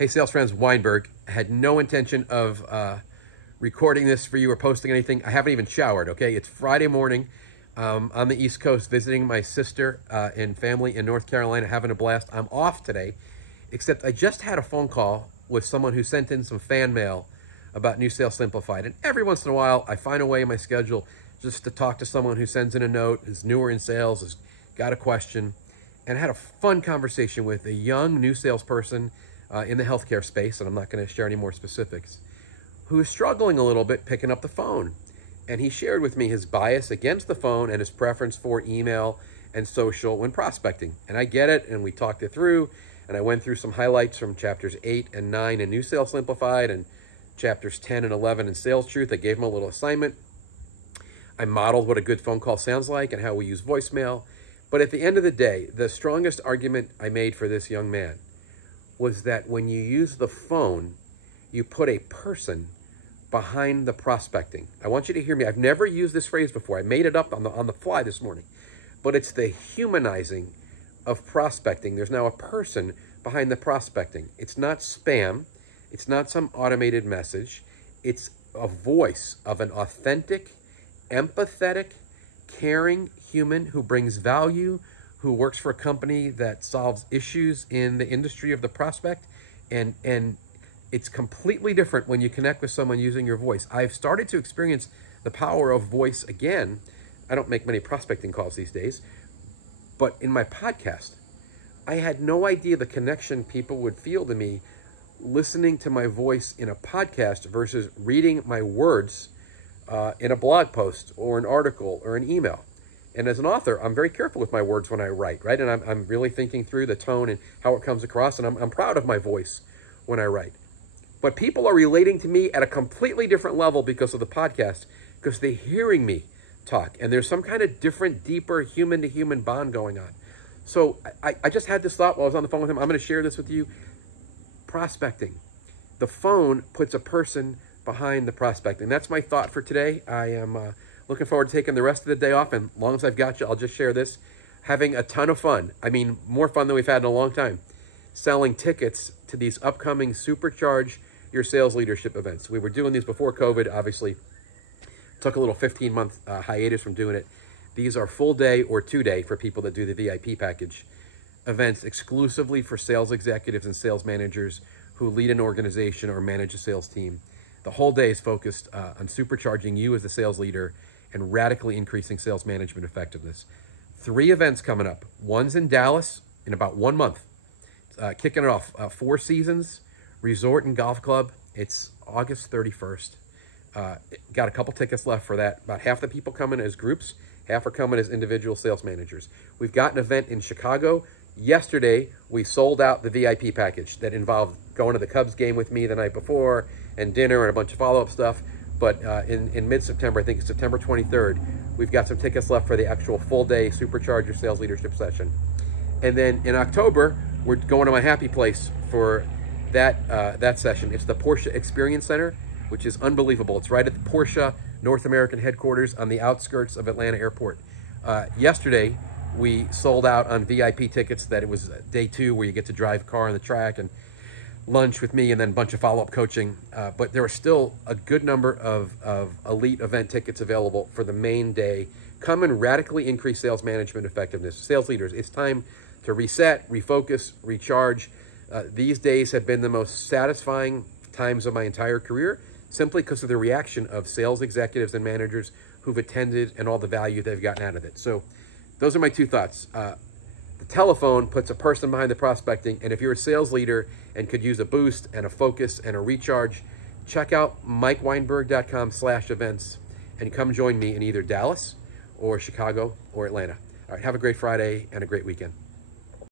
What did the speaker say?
Hey, sales friends, Weinberg. I had no intention of recording this for you or posting anything. I haven't even showered, okay? It's Friday morning. On the East Coast visiting my sister and family in North Carolina, having a blast. I'm off today, except I just had a phone call with someone who sent in some fan mail about New Sales Simplified. And every once in a while, I find a way in my schedule just to talk to someone who sends in a note, is newer in sales, has got a question. And I had a fun conversation with a young new salesperson in the healthcare space, and I'm not going to share any more specifics, who is struggling a little bit picking up the phone. And he shared with me his bias against the phone and his preference for email and social when prospecting. And I get it, and we talked it through, and I went through some highlights from chapters 8 and 9 in New Sales Simplified and chapters 10 and 11 in Sales Truth. I gave him a little assignment. I modeled what a good phone call sounds like and how we use voicemail. But at the end of the day, the strongest argument I made for this young man was that when you use the phone, you put a person behind the prospecting. I want you to hear me. I've never used this phrase before. I made it up on the fly this morning. But it's the humanizing of prospecting. There's now a person behind the prospecting. It's not spam. It's not some automated message. It's a voice of an authentic, empathetic, caring human who brings value, who works for a company that solves issues in the industry of the prospect. And it's completely different when you connect with someone using your voice. I've started to experience the power of voice again. I don't make many prospecting calls these days, but in my podcast, I had no idea the connection people would feel to me listening to my voice in a podcast versus reading my words in a blog post or an article or an email. And as an author, I'm very careful with my words when I write, right? And I'm really thinking through the tone and how it comes across, and I'm proud of my voice when I write. But people are relating to me at a completely different level because of the podcast, because they're hearing me talk. And there's some kind of different, deeper human-to-human bond going on. So I just had this thought while I was on the phone with him. I'm going to share this with you. Prospecting. The phone puts a person behind the prospecting. That's my thought for today. I am looking forward to taking the rest of the day off. And as long as I've got you, I'll just share this. Having a ton of fun. I mean, more fun than we've had in a long time. Selling tickets to these upcoming Supercharge Your Sales Leadership events. We were doing these before COVID, obviously. Took a little 15-month hiatus from doing it. These are full day or 2-day for people that do the VIP package events exclusively for sales executives and sales managers who lead an organization or manage a sales team. The whole day is focused on supercharging you as the sales leader and radically increasing sales management effectiveness. 3 events coming up. One's in Dallas in about 1 month. Kicking it off, 4 Seasons Resort and Golf Club. It's August 31st. Got a couple tickets left for that. About half the people coming as groups, half are coming as individual sales managers. We've got an event in Chicago. Yesterday, we sold out the VIP package that involved going to the Cubs game with me the night before and dinner and a bunch of follow-up stuff. But in mid-September, I think it's September 23rd, we've got some tickets left for the actual full-day Supercharge Your Sales Leadership session. And then in October, we're going to my happy place for that session. It's the Porsche Experience Center, which is unbelievable. It's right at the Porsche North American headquarters on the outskirts of Atlanta Airport. Yesterday, we sold out on VIP tickets. That it was day 2 where you get to drive a car on the track and lunch with me and then a bunch of follow-up coaching. But there are still a good number of elite event tickets available for the main day. Come and radically increase sales management effectiveness. Sales leaders, it's time to reset, refocus, recharge. These days have been the most satisfying times of my entire career, simply because of the reaction of sales executives and managers who've attended and all the value they've gotten out of it. So those are my 2 thoughts. The telephone puts a person behind the prospecting, and if you're a sales leader and could use a boost and a focus and a recharge, check out mikeweinberg.com/events and come join me in either Dallas or Chicago or Atlanta. All right, have a great Friday and a great weekend.